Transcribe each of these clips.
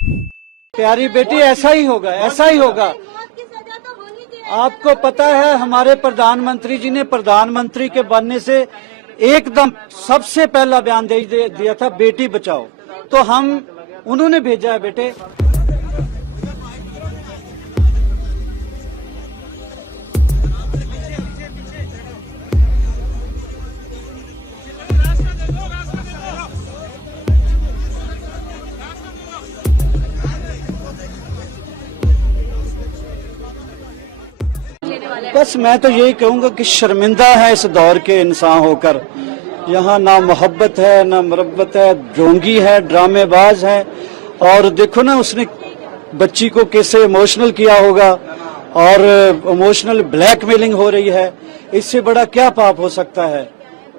प्यारी बेटी, ऐसा ही होगा, ऐसा ही होगा। आपको पता है हमारे प्रधानमंत्री जी ने प्रधानमंत्री के बनने से एकदम सबसे पहला बयान दिया था बेटी बचाओ, तो हम उन्होंने भेजा है बेटे। बस मैं तो यही कहूंगा कि शर्मिंदा है इस दौर के इंसान होकर। यहाँ ना मोहब्बत है, ना मरब्बत है, ढोंगी है, ड्रामेबाज है। और देखो ना उसने बच्ची को कैसे इमोशनल किया होगा और इमोशनल ब्लैकमेलिंग हो रही है। इससे बड़ा क्या पाप हो सकता है?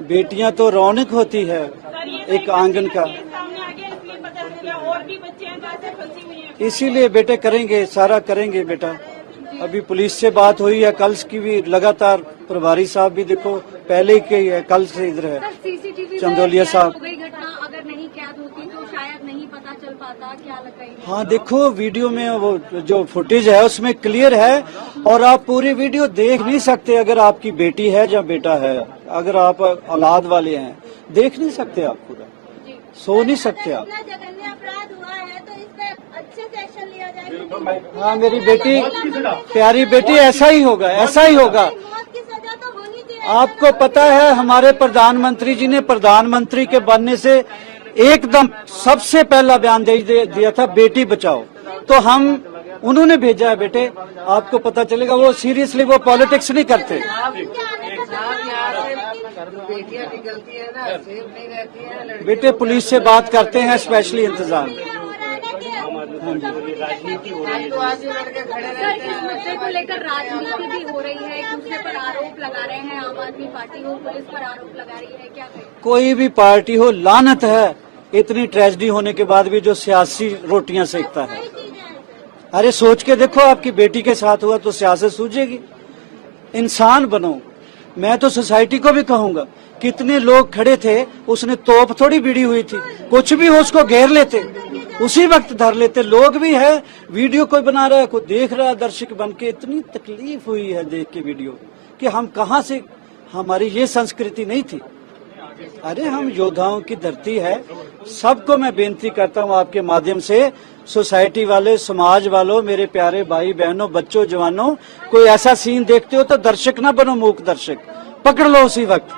बेटियां तो रौनक होती है एक आंगन का। इसीलिए बेटे करेंगे, सारा करेंगे बेटा। अभी पुलिस से बात हुई है, कल की भी लगातार प्रभारी साहब भी देखो पहले के है, कल से इधर है चंदौलिया साहब। अगर नहीं कैद होती तो शायद नहीं पता चल पाता, क्या लगता है? हाँ देखो वीडियो में वो जो फुटेज है उसमें क्लियर है और आप पूरी वीडियो देख नहीं सकते। अगर आपकी बेटी है या बेटा है, अगर आप औलाद वाले हैं, देख नहीं सकते, आप पूरा सो नहीं सकते आप। हाँ मेरी बेटी, प्यारी बेटी, ऐसा ही होगा, ऐसा ही होगा। आपको पता है हमारे प्रधानमंत्री जी ने प्रधानमंत्री के बनने से एकदम सबसे पहला बयान दिया था बेटी बचाओ, तो हम उन्होंने भेजा है बेटे। आपको पता चलेगा, वो सीरियसली वो पॉलिटिक्स नहीं करते। बेटे पुलिस से बात करते हैं, स्पेशली इंतजाम। राजनीति हो रही है सर, इस मुद्दे को लेकर राजनीति भी हो रही है, एक दूसरे पर आरोप लगा रहे हैं। आम आदमी पार्टी हो, पुलिस पर आरोप लगा रही है, क्या कहें? कोई भी पार्टी हो, लानत है इतनी ट्रेजेडी होने के बाद भी जो सियासी रोटियां सेकता है। अरे सोच के देखो, आपकी बेटी के साथ हुआ तो सियासत सूझेगी। इंसान बनो। मैं तो सोसाइटी को भी कहूंगा, कितने लोग खड़े थे, उसने तोप थोड़ी भिड़ी हुई थी, कुछ भी हो उसको घेर लेते, उसी वक्त धर लेते। लोग भी है, वीडियो कोई बना रहा है, कोई देख रहा है दर्शक बन के। इतनी तकलीफ हुई है देख के वीडियो कि हम कहां से, हमारी ये संस्कृति नहीं थी। अरे हम योद्धाओं की धरती है। सबको मैं बेनती करता हूं आपके माध्यम से, सोसाइटी वाले, समाज वालों, मेरे प्यारे भाई बहनों, बच्चों, जवानों, कोई ऐसा सीन देखते हो तो दर्शक ना बनो, मूक दर्शक, पकड़ लो उसी वक्त।